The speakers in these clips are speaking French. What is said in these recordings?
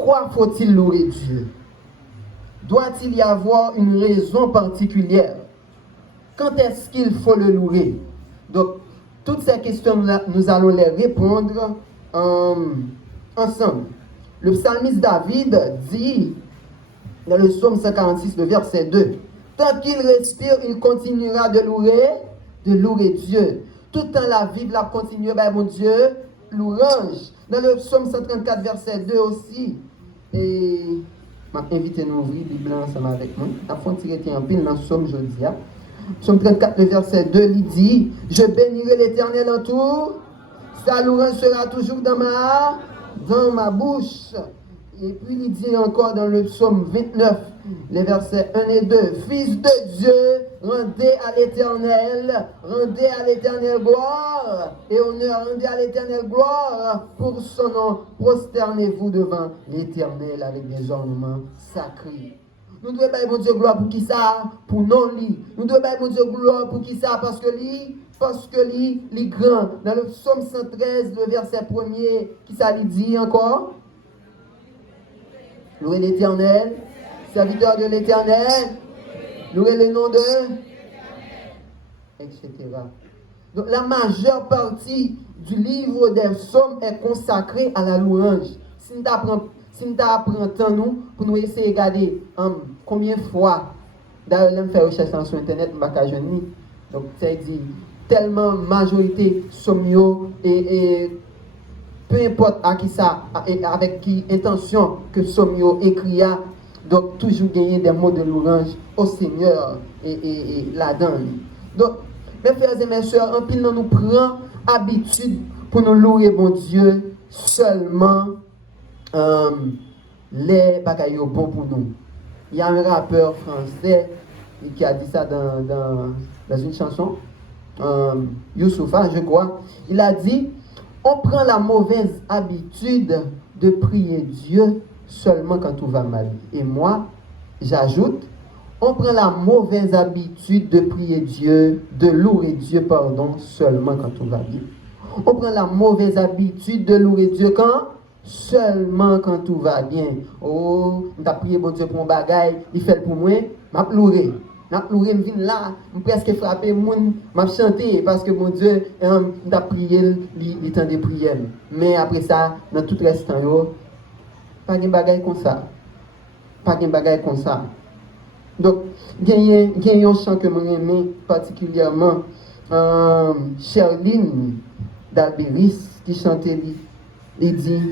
Pourquoi faut-il louer Dieu? Doit-il y avoir une raison particulière? Quand est-ce qu'il faut le louer? Donc, toutes ces questions-là, nous allons les répondre ensemble. Le psalmiste David dit, dans le psaume 146, le verset 2, « Tant qu'il respire, il continuera de louer Dieu. Tout le temps la vie, il a continué, ben mon Dieu, louange. » Dans le psaume 134, verset 2 aussi, et je invite à nous ouvrir la Bible ensemble avec moi. La fois tirer en pile dans le psaume jeudi. Psaume 34, le verset 2, il dit, « Je bénirai l'Éternel en tout, sa louange sera toujours dans ma bouche. » Et puis il dit encore dans le psaume 29, les versets 1 et 2, « Fils de Dieu, rendez à l'Éternel gloire et honneur, rendez à l'Éternel gloire pour son nom, prosternez-vous devant l'Éternel avec des ornements sacrés. » Nous devons bailler mon Dieu gloire pour qui ça? Pour non-lit. Nous devons bailler mon Dieu gloire pour qui ça? Parce que lui grand. Dans le psaume 113, le verset 1er, qui ça lui dit encore? Louez l'Éternel, serviteur de l'Éternel, louez le nom de, etc. Donc la majeure partie du livre des psaumes est consacrée à la louange. Si nous apprenons nous, pour nous essayer de regarder combien de fois, d'ailleurs, je fais recherche sur Internet, je ne sais pas. Donc, ça dit, tellement majorité sommes et peu importe à qui ça, avec qui intention que sommes écrit, donc toujours gagner des mots de louange au Seigneur et là-dedans. Donc, mes frères et mes soeurs, en pile, nous prend habitude pour nous louer mon Dieu seulement les bagailles bons pour nous. Il y a un rappeur français qui a dit ça dans une chanson, Youssoufa, je crois. Il a dit, on prend la mauvaise habitude de prier Dieu seulement quand tout va mal. Et moi, j'ajoute, on prend la mauvaise habitude de prier Dieu, de louer Dieu, seulement quand tout va bien. On prend la mauvaise habitude de louer Dieu seulement quand tout va bien. Oh, on a prié bon Dieu pour un bagaille, il fait pour moi, m'a loué. M'a loué, je viens là, je presque frappé moun, m'a chanté parce que mon Dieu a prié le temps de prière. Mais après ça, dans tout le reste pas de bagaille comme ça. Pas de bagaille comme ça. Donc, il y a un chant que j'aime particulièrement, Sherline d'Albéris qui chantait, il dit,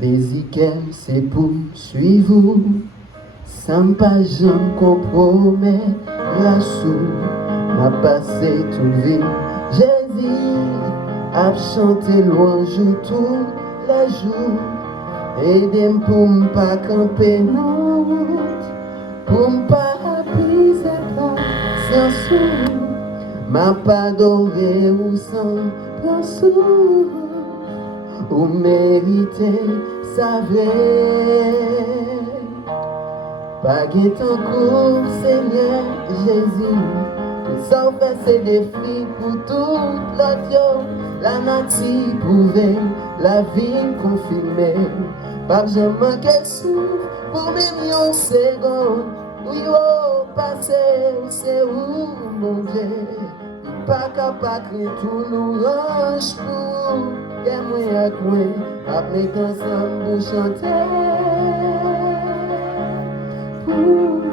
Béziquem, c'est pour suivre, sans pas j'en compromet, la sou, m'a passé tout vie. Jésus a chanté louange tous les jours, aidez-moi pour ne pas camper non route, pour ne pas briser sans sou, m'a pas adoré ou sans pensou. Ou méritez sa vraie. Pas ton cours, Seigneur Jésus. Que ça fait ses défis pour toute l'autre. La nature prouvée, la vie confirmée. Pas jamais manquer souffle pour même une seconde. Oui, oh, passer, c'est où, mon Dieu. Pas capable de tout l'orange pour. Et moi avec moi, après ensemble pour chanter, pour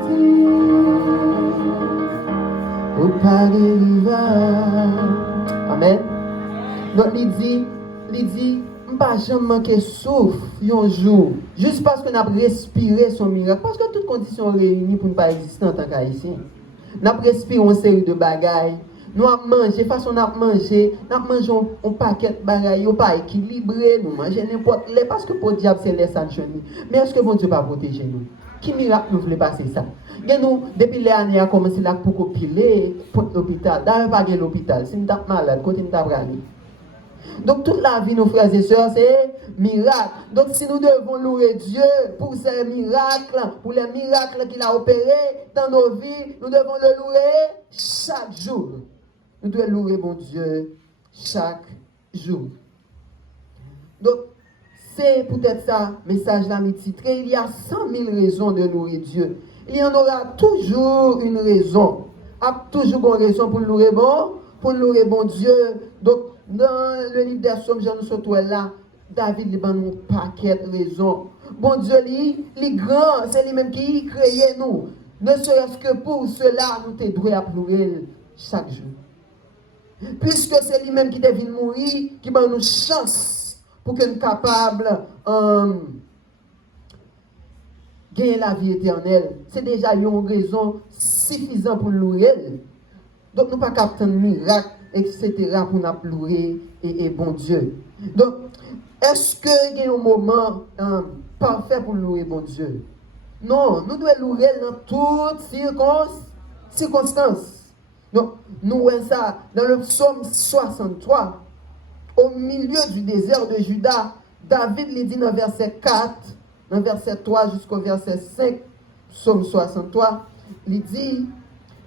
dire, pour pas dériver. Amen. Donc il dit, pas jamais manquer souffle un jour, juste parce qu'on a respiré son miracle, parce que toutes conditions réunies pour ne pas exister en tant qu'haïtien. On a respiré une série de bagailles. Nous avons mangé, façon nous mangé un paquet de bagailles, nous pas équilibré, nous mangeons n'importe quoi, parce que pour le diable c'est les sanctionner. Mais est-ce que bon Dieu va protéger nous? Qui miracle nous voulait passer ça? Nous, depuis les années, a commencé là pour piler pour l'hôpital. D'ailleurs, pas de l'hôpital, si nous sommes malades, côté nous sommes. Donc toute la vie, nos frères et sœurs, c'est miracle. Donc si nous devons louer Dieu pour ces miracles, pour les miracles qu'il a opérés dans nos vies, nous devons le louer chaque jour. Nous devons louer mon Dieu chaque jour. Donc, c'est peut-être ça, message là, me titré, il y a 100 000 raisons de louer Dieu. Il y en aura toujours une raison. Toujours une raison pour louer bon, pour louer bon Dieu. Donc, dans le livre des Psaumes, Jean nous sommes là, David lui donne un paquet de raisons. Bon Dieu, il est grand, c'est lui-même qui créé nous. Ne serait-ce que pour cela, nous te doués à pleurer chaque jour. Puisque c'est lui-même qui devait mourir, qui donne nous chance pour que nous soyons capables gagner la vie éternelle. C'est déjà une raison suffisante pour louer. Donc, nous ne pouvons pas capter un miracle, etc., pour nous pleurer et bon Dieu. Donc, est-ce qu'il y a un moment parfait pour louer bon Dieu? Non, nous devons louer dans toutes circonstances. Donc, nous voyons ça dans le psaume 63. Au milieu du désert de Juda, David lui dit dans verset 4, dans verset 3 jusqu'au verset 5, psaume 63, il dit: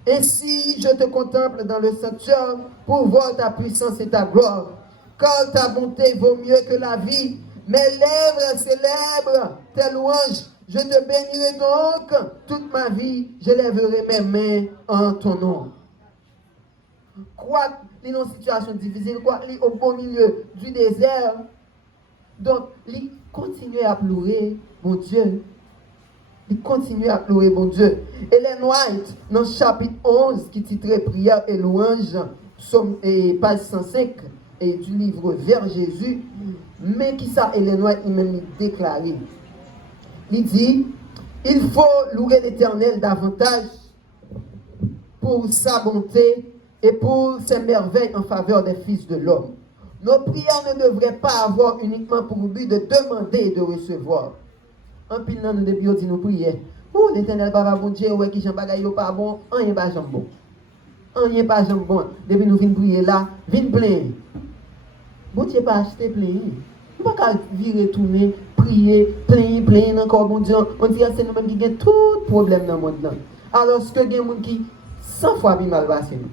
ainsi je te contemple dans le sanctuaire pour voir ta puissance et ta gloire. Car ta bonté vaut mieux que la vie. Mes lèvres célèbrent tes louanges. Je te bénirai donc toute ma vie. Je lèverai mes mains en ton nom. Quoi qu'il y ait une situation difficile, quoi qu'il y ait au beau milieu du désert, donc il continue à pleurer, mon Dieu. Il continue à pleurer, mon Dieu. Ellen White, dans le chapitre 11, qui titrait Prière et louange, page 105, et du livre Vers Jésus, mais qui ça, Ellen White, il m'a déclaré. Il dit: il faut louer l'Éternel davantage pour sa bonté et pour ses merveilles en faveur des fils de l'homme. Nos prières ne devraient pas avoir uniquement pour but de demander et de recevoir. En pile dans nous depuis dit nous prier. Oh l'Éternel papa bon Dieu, ouais qui j'en bagaille pas bon, rien pas jambon. Rien pas jambon. Depuis nous venons prier là, venons plaindre. Bon Dieu pas acheter plaindre. Nous pas virer tourner, prier, plaindre encore bon Dieu. On dit c'est nous-mêmes qui avons tout problème dans le monde là. Alors ce que il y a des gens qui 100 fois mal passé nous.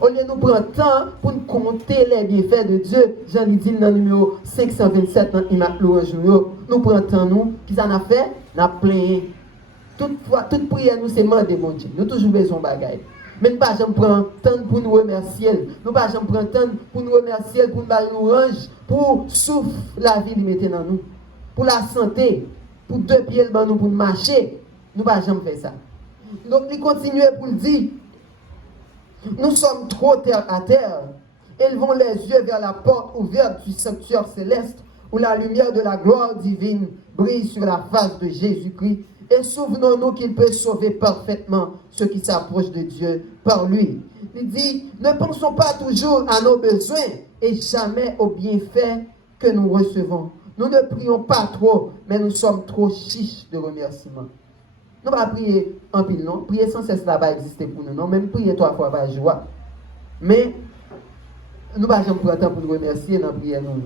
Au lieu de nous prendre temps pour nous compter les bienfaits de Dieu, Jean dit dans le numéro 527 dans l'immaculé jour, nous prenons temps, nous, qui ça a fait? Nous avons plein. Toute prière, nous, c'est demander bon Dieu. Nous avons toujours besoin de bagaille. Mais nous ne pas prendre temps pour nous remercier. Nous ne pas prendre temps pour nous remercier, pour nous louange, pour souffle la vie de mettre dans nous. Pour la santé, pour 2 pieds dans nous, pour marcher. Nous ne pas jamais faire ça. Donc, il continue pour le dire. Nous sommes trop terre à terre. Élevons les yeux vers la porte ouverte du sanctuaire céleste où la lumière de la gloire divine brille sur la face de Jésus-Christ. Et souvenons-nous qu'il peut sauver parfaitement ceux qui s'approchent de Dieu par lui. Il dit, ne pensons pas toujours à nos besoins et jamais aux bienfaits que nous recevons. Nous ne prions pas trop, mais nous sommes trop chiches de remerciements. Nous ne pas prier en pile, non. Prier sans cesse là-bas exister pour nous, non. Même prier 3 fois par jour. Mais nous ne pas jamais prendre temps pour nous remercier dans la prière. Nous.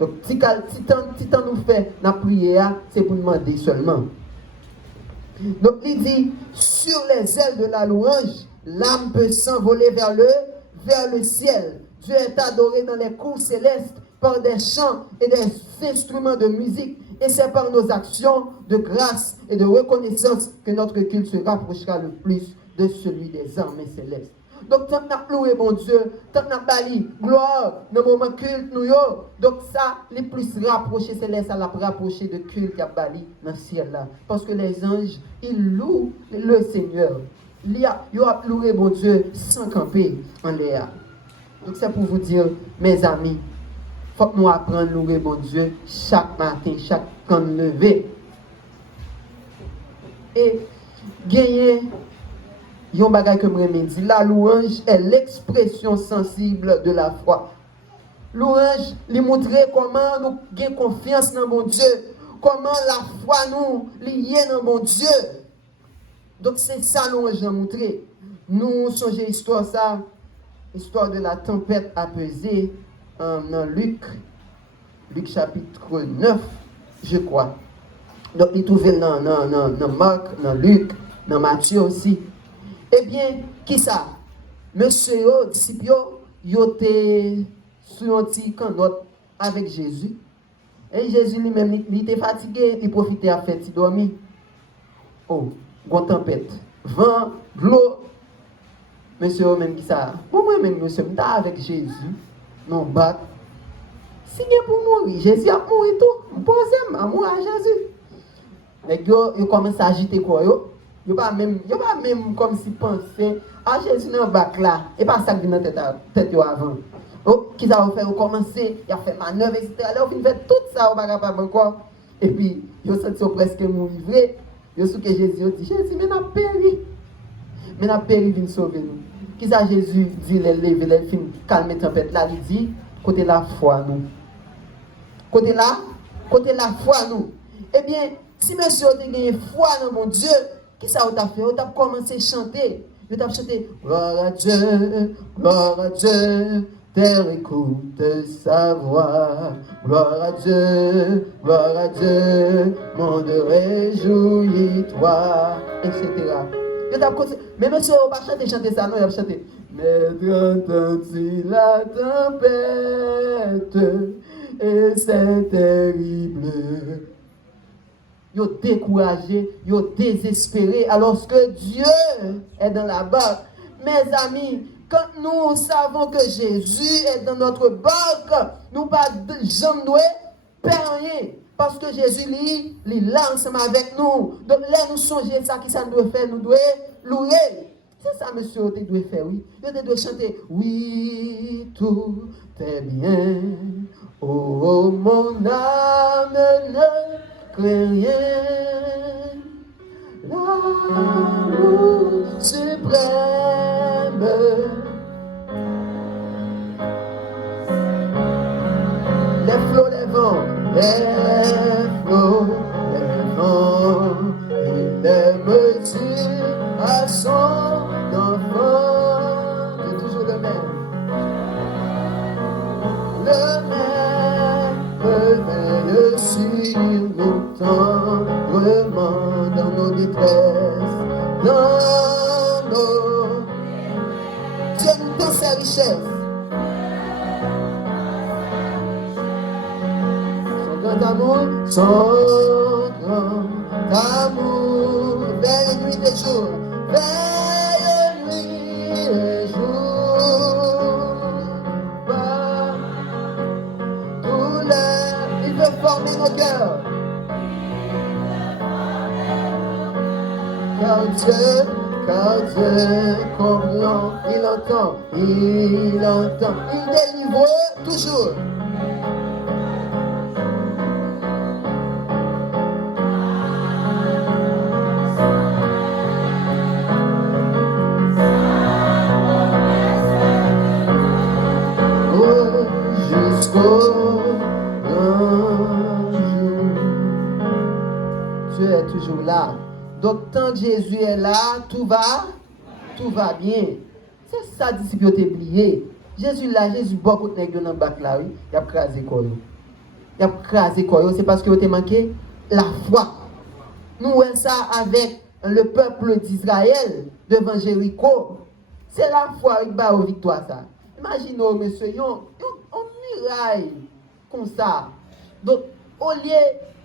Donc, si temps nous fait dans la prière, c'est pour nous demander seulement. Donc, il dit, sur les ailes de la louange, l'âme peut s'envoler vers le ciel. Dieu est adoré dans les cours célestes par des chants et des instruments de musique. Et c'est par nos actions de grâce et de reconnaissance que notre culte se rapprochera le plus de celui des armées célestes. Donc, tant qu'on a loué mon Dieu, tant qu'on a bali gloire dans le moment culte, nous donc ça, les plus rapprochés célestes, ça l'a rapproché de culte qui a bali dans le ciel là. Parce que les anges, ils louent le Seigneur. Il y a loué mon Dieu sans camper en l'air. Donc, c'est pour vous dire, mes amis, il faut que nous apprenions à louer mon Dieu chaque matin, chaque quand nous lever. Et gagner, yon bagay que me dit, la louange est l'expression sensible de la foi. Louange, lui montrer comment nous gagnons confiance dans mon Dieu, comment la foi nous liée dans mon Dieu. Donc c'est ça louange à montrer. Nous songeons l'histoire ça, l'histoire de la tempête apaisée dans Luc chapitre 9, je crois. Donc il trouve dans Marc, dans Luc, dans Matthieu aussi. Eh bien, qui ça? Monsieur, disciple, il était sur un petit canot avec Jésus. Et Jésus lui-même, il était fatigué, il profitait à faire il dormir. Oh, grande tempête. Vent, de l'eau. Monsieur, même qui ça. Moi-même, monsieur, je suis avec Jésus. Non, bac. Si bien pour mourir, Jésus a mouru tout. Posez-moi à mourir à Jésus. Mais ils commencent à agiter quoi? Ils pas même comme si pensaient à Jésus dans le bac là. Et pas ça qui vient dans la tête avant. Qui ça va faire? Ils commencent, ils ont fait manœuvre, etc. Là, ils fait tout ça, ils ne sont pas capables encore. Et puis, ils ont senti presque mourir. Ils ont su que Jésus dit, Jésus, mais n'a péri. Mais n'a péri, vient sauver nous. Qui ça Jésus dit, les lever, les films, calmer la tempête là, il dit, côté la foi, nous. Côté la foi, nous. Eh bien, si monsieur a une foi dans mon Dieu, qui ça vous a fait? Vous avez commencé à chanter. Vous avez chanté, gloire à Dieu, terre écoute sa voix. Gloire à Dieu, monde réjouis-toi, etc. Mais monsieur, on va chanter ça, non, il va chanter. Mais entends-tu la tempête, et c'est terrible. Ils sont découragés, ils sont désespérés, alors que Dieu est dans la barque. Mes amis, quand nous savons que Jésus est dans notre barque, nous ne pas jamais perdre rien. Parce que Jésus, lui, il est là ensemble avec nous. Donc là, nous songeons ça, qui ça nous doit faire, nous devons louer. C'est ça, monsieur, tu dois faire, oui. Tu dois chanter, oui, tout est bien. Oh, mon âme ne craint rien. L'amour suprême. Les flots, les vents, il aime à son enfant. C'est toujours le même. Le même veille sur nous tendrement dans nos détresses, dans nos... Dieu nous donne sa richesse. Son grand amour, veille nuit et jour, veille nuit et jour, par douleur, il veut former nos cœurs, car Dieu combien il entend, il délivre toujours. Dieu est toujours là. Donc, tant que Jésus est là, tout va bien. C'est ça, disciple, tu oublié. Jésus là, Jésus, beaucoup de nègres dans le bac là, oui, il a crasé quoi. Il a crasé quoi. C'est parce que tu as manqué la foi. Nous voyons ça avec le peuple d'Israël devant Jéricho. C'est la foi qui va aux victoires, ça. Imaginez, monsieur, on miraille comme ça. Donc, au lieu,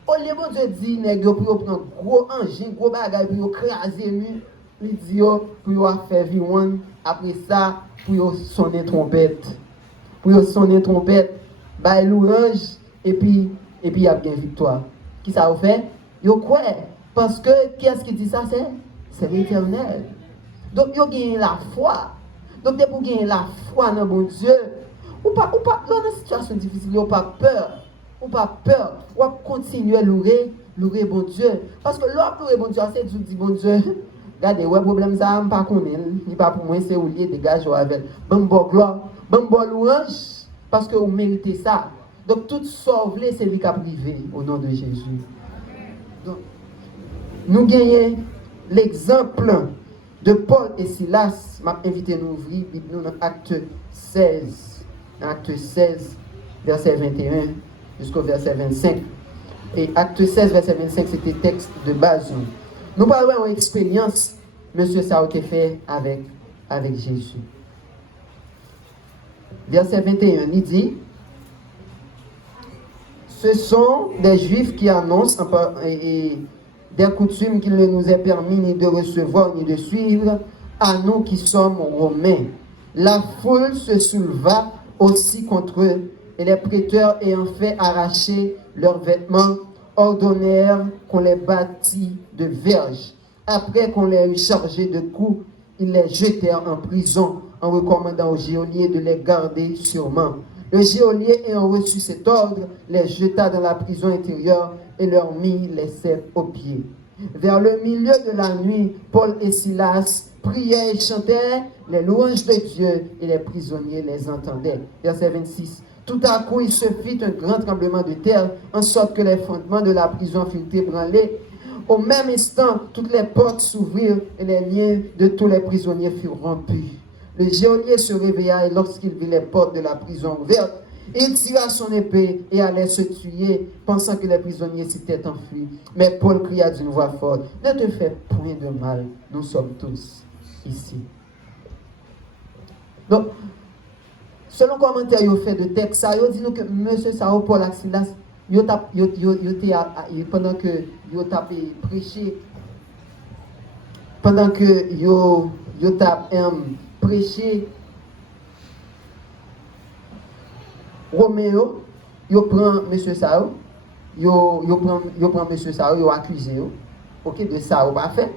bon Dieu dit, nègre, pour prendre gros engin, gros bagage, pour craser lui, il dit, pour faire vivre, après ça, pour sonner trompette. Pour sonner trompette, bah, l'orange, et puis, il y a bien victoire. Qui ça vous fait? Yo quoi? Parce que, qui est-ce qui dit ça? C'est l'Éternel. Donc, yo gagne la foi. Donc, pour gagner la foi dans bon Dieu, ou pas, dans une situation difficile, ou pas peur. Ou pas peur. Ou continuer à louer bon Dieu. Parce que l'autre louer bon Dieu, c'est de dire bon Dieu, regardez, ouais, problème ça, je ne sais pas, il pas pour moi, c'est où lié, dégage avec. Bon gloire, bon louange, parce que vous méritez ça. Donc, tout sauve c'est lui qui a privé au nom de Jésus. Donc, nous gagnons l'exemple de Paul et Silas. M'a invité à nous ouvrir nous dans Acte 16, verset 21 jusqu'au verset 25. Et Acte 16, verset 25, c'était texte de base. Nous parlons d'une expérience, monsieur, ça a été fait avec Jésus. Verset 21, il dit, Ce sont des Juifs qui annoncent des coutumes qu'il ne nous est permis ni de recevoir ni de suivre à nous qui sommes Romains. La foule se souleva aussi contre eux, et les prêteurs ayant fait arracher leurs vêtements, ordonnèrent qu'on les bâtît de verges. Après qu'on les eut chargés de coups, ils les jetèrent en prison en recommandant au geôlier de les garder sûrement. Le geôlier ayant reçu cet ordre, les jeta dans la prison intérieure et leur mit les ceps aux pieds. Vers le milieu de la nuit, Paul et Silas priaient et chantaient les louanges de Dieu et les prisonniers les entendaient. Verset 26. Tout à coup, il se fit un grand tremblement de terre, en sorte que les fondements de la prison furent ébranlés. Au même instant, toutes les portes s'ouvrirent et les liens de tous les prisonniers furent rompus. Le geôlier se réveilla et lorsqu'il vit les portes de la prison ouvertes, il tira son épée et allait se tuer, pensant que les prisonniers s'étaient enfuis. Mais Paul cria d'une voix forte, « Ne te fais point de mal, nous sommes tous ici. » Donc, selon le commentaire qu'il fait de texte, il dit que M. Sao, Paul et Silas, pendant que ils ont prêché, pendant que ils ont prêché, Roméo, il prend M. Sao, il prend M. Sao, il accuse de ça, pas fait.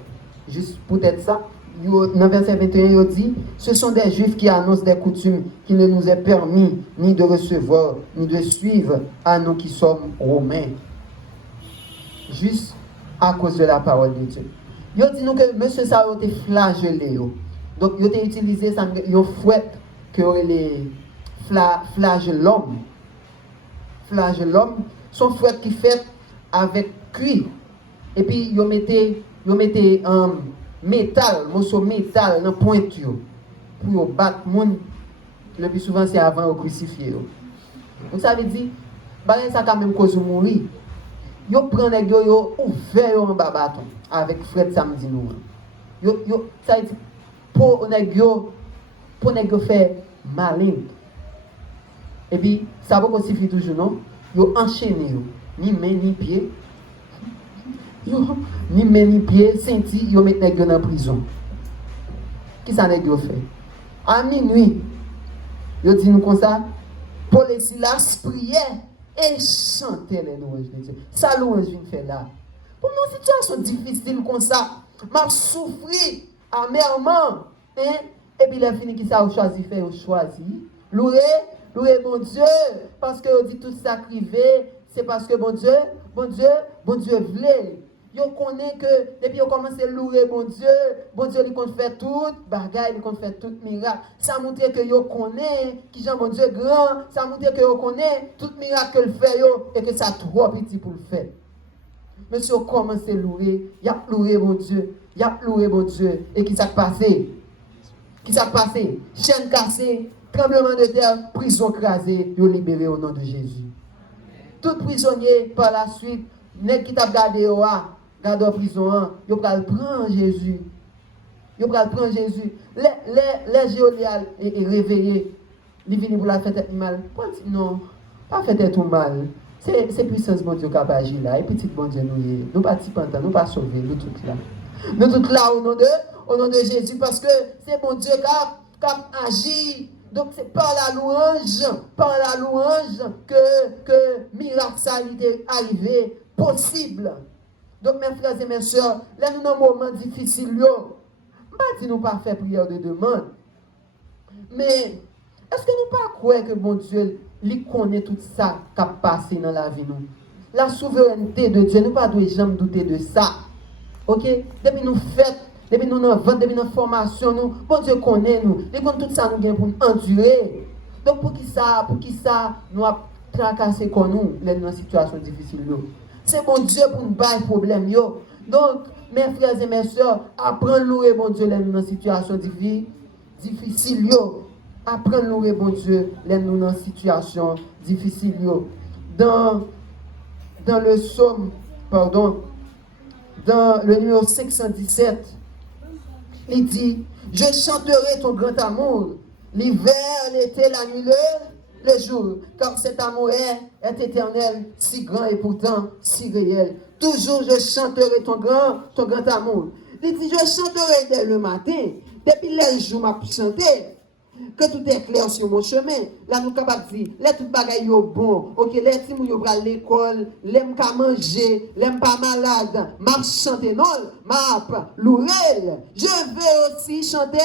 Juste peut-être ça. Dans verset 21, il dit, ce sont des Juifs qui annoncent des coutumes qu'il ne nous est permis ni de recevoir, ni de suivre à nous qui sommes Romains. Juste à cause de la parole de Dieu. Il dit nous que M. Sao était flagellé. Donc, il a utilisé un fouet que les flagellum. Flagellum, son fouet qui fait avec cuir. Et puis, il mettait un métal, morceau métal dans pointure pour battre monde. Le plus souvent, c'est avant de crucifier. Donc, ça veut dire, ça quand même cause de mourir. Yo prend les gars yo ouvert en bas bâton avec Fred samedi nous. Ça veut dire pour les gars faire malin. Et puis ça va suffire toujours non. Yo enchaîné yo, ni main ni pied. Ni main ni pied, senti yo mettre les gars dans prison. Qui ça les gars fait? À minuit, yo dit nous comme ça, Paul et Silas priaient et chanter les louanges de Dieu. Ça louange vient faire là. Pour une situation difficile comme ça, m'a souffri amèrement. Hein? Et puis il a fini qui ça a choisi faire, a choisi. Louer bon Dieu, parce que on dit tout ça crivé, c'est parce que bon Dieu voulait. Yo connaît que depuis on commence à louer bon Dieu il compte faire tout bagaille, il compte faire tout miracle. Ça montre que yo connaît qui Jean bon Dieu grand, ça montre que yo connaît tout miracle qu'il fait yo et que ça trop petit pour le faire. Mais si on commence à louer, y a loué bon Dieu et qui s'est passé? Qui s'est passé? Chaîne cassée, tremblement de terre, prison crasée, yo libéré au nom de Jésus. Tout prisonnier par la suite, nèg qui t'a gardé garde en prison, yo pral prendre Jésus. Les géoliales est réveillé, il vient pour la faire mal. Non, pas faire tout mal. C'est puissance bon Dieu qui a agi là. Et petit bon Dieu nous pas tipantan, nous pas sauver, nous tout là. Nous tout là au nom de Jésus parce que c'est bon Dieu qui a agi. Donc c'est par la louange que miracle ça est arrivé possible. Donc mes frères et mes soeurs, là nous dans un moment difficile, pas nous pas faire prière de demande. Mais est-ce que nous pas croire que bon Dieu lui connaît tout ça qui a passé dans la vie nous? La souveraineté de Dieu, nous pas devons jamais douter de ça. OK? Depuis nous faisons, depuis nous dans vente, depuis notre formation, nous, bon Dieu connaît nous. Il connaît tout ça nous gagne pour nous endurer. Donc pour qui ça nous a tracassé comme nous dans une situation difficile. C'est bon Dieu pour nous battre problème yo. Donc mes frères et mes soeurs, apprendre à louer bon Dieu dans une situation difficile yo. Apprendre à louer bon Dieu dans une situation difficile yo. Dans le psaume, dans le numéro 517, il dit, je chanterai ton grand amour, l'hiver, l'été, la nuit, les jours, car cet amour est éternel, si grand et pourtant si réel. Toujours je chanterai ton grand amour. Il dit, je chanterai dès le matin, depuis les jours m'a chanté, que tout est clair sur mon chemin. Là, nous sommes capables de dire, les tout bagaille bon, ok, les petits mouillons à l'école, les m'ka manger, les pas malade, m'a chanter non, m'a louer. Je veux aussi chanter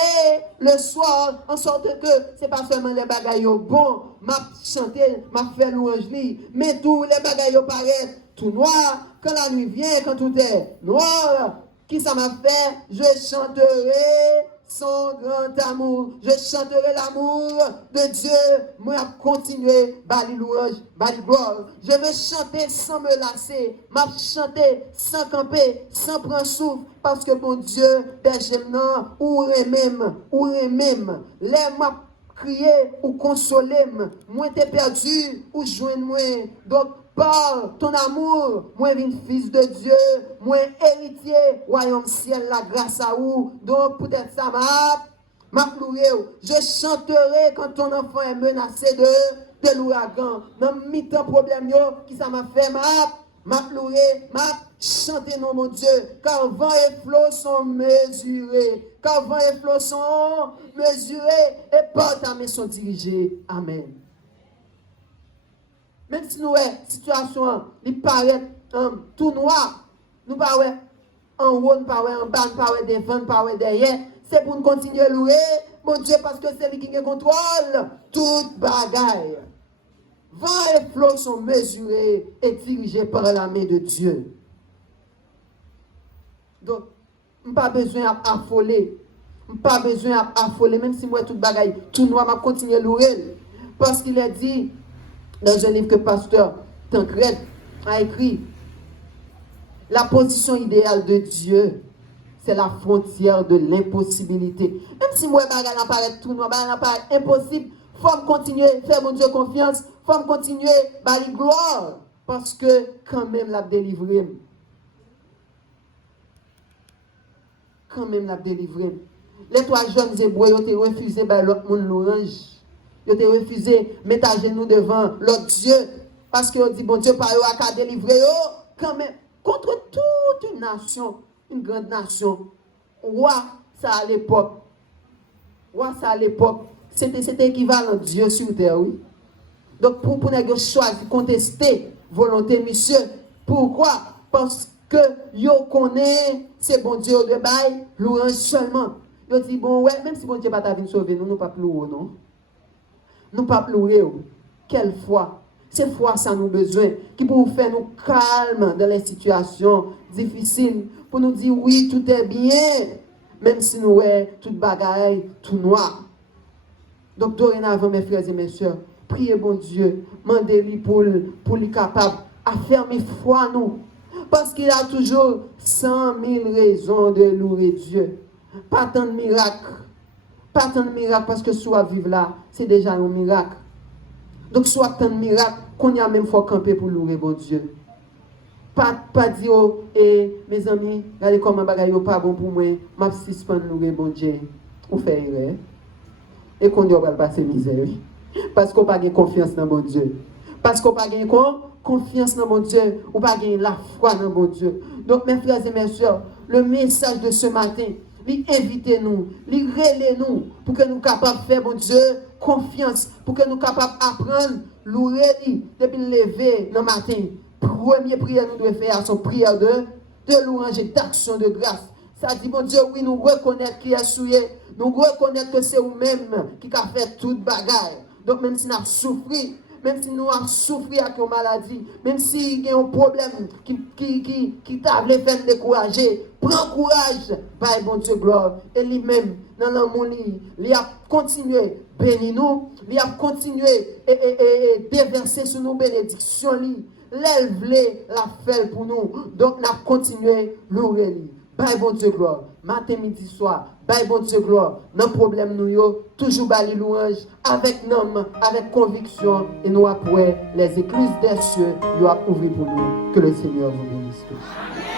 le soir, en sorte que c'est pas seulement les bagailles bon, m'a chanter, m'a fait louange, mais tous les bagailles paraissent tout noir, quand la nuit vient, quand tout est noir. Qui ça m'a fait? Je chanterai son grand amour. Je chanterai l'amour de Dieu. Moi, continuer, bali louange, bali gloire. Je veux chanter sans me lasser. M'a chanter sans camper, sans prendre souffle. Parce que mon Dieu, berger non, ou même. Les m'a crier ou consoler, moi t'es perdu ou joindre moi. Donc, par ton amour, moi vin fils de Dieu, moi héritier, royaume ciel, la grâce à vous. Donc, peut-être ça m'a loué. Je chanterai quand ton enfant est menacé de l'ouragan. Dans mi-temps problème qui ça m'a fait, m'a loué, m'a chanté non mon Dieu, car vent et flot sont mesurés, car vent et flot sont mesurés, et par ta main sont dirigés. Amen. Même si nous situation il paraît tout noir, nous pas en haut, nous pas en bas, nous pas devant, nous pas derrière, c'est pour nous continuer à louer mon Dieu parce que c'est lui qui contrôle toute bagaille. Vent et flots sont mesurés et dirigés par la main de Dieu. Donc, je n'ai pas besoin d'affoler. Même si moi, toute bagaille, tout noir, je continue à louer. Parce qu'il a dit, dans un livre que pasteur Tancred a écrit, la position idéale de Dieu, c'est la frontière de l'impossibilité. Même si moi, bagaille apparaît tout noir, bagaille apparaît impossible, il faut continuer à faire mon Dieu confiance, il faut continuer à lui gloire, parce que quand même l'a délivré. Les trois jeunes hébreux, ils ont refusé l'autre monde l'orange. Ils ont refusé de mettre à genoux devant l'autre Dieu, parce qu'ils ont dit, bon Dieu, par eux, à délivrer quand même, contre toute une nation, une grande nation. Roi, ça à l'époque, c'était équivalent Dieu sur terre, oui. Donc, pour nous choisir, contester volonté, monsieur, pourquoi? Parce que yo connaît, c'est bon Dieu de bail, louange seulement. Yo dit, bon, ouais, même si bon Dieu pas ta vie sauver, nous pas louer, non? Nous pas louer. Quelle foi? C'est foi, ça nous besoin, qui pour faire nous calme dans les situations difficiles, pour nous dire, oui, tout est bien, même si nous ouais, toute bagaille, tout noir. Donc, dorénavant, mes frères et mes soeurs, priez bon Dieu, demandez-lui pour lui capable à fermer foi nous. Parce qu'il a toujours 100 000 raisons de louer Dieu. Pas tant de miracles. Parce que soit vivre là, c'est déjà un miracle. Donc, soit tant de miracles qu'on y a même fois camper pour louer bon Dieu. Pas dire, mes amis, regardez comment bagaille pas bon pour moi, m'a suspend louer bon Dieu. Ou faire erreur. Et qu'on va passer misère. Parce qu'on n'a pas confiance dans bon Dieu. Parce qu'on n'a pas confiance dans mon Dieu, ou pas gagner la foi dans mon Dieu. Donc, mes frères et mes soeurs, le message de ce matin, invitez-nous, relez-nous, pour que nous capables de faire, mon Dieu, confiance, pour que nous capables d'apprendre, louer, depuis le lever dans le matin. Première prière, nous devons faire son prière de louange et d'action de grâce. Ça dit, mon Dieu, oui, nous reconnaître qui est souillé, nous reconnaître que c'est vous-même qui a fait toute bagarre. Donc, même si nous avons souffert, même si nous avons souffert avec une maladie, même s'il y a un problème qui t'a fait décourager, prends courage, by bon Dieu gloire. Et lui-même, dans l'amour, il a continué à bénir nous, il a continué à déverser sur nos bénédictions, l'élève la fait pour nous. Donc, nous avons continué à louer. By bon Dieu gloire. Matin, midi, soir. By bon Dieu gloire. Nos problèmes, nous, toujours bali louange, avec nom, avec conviction. Et nous, après, les écluses des cieux, nous a ouvert pour nous. Que le Seigneur vous bénisse tous.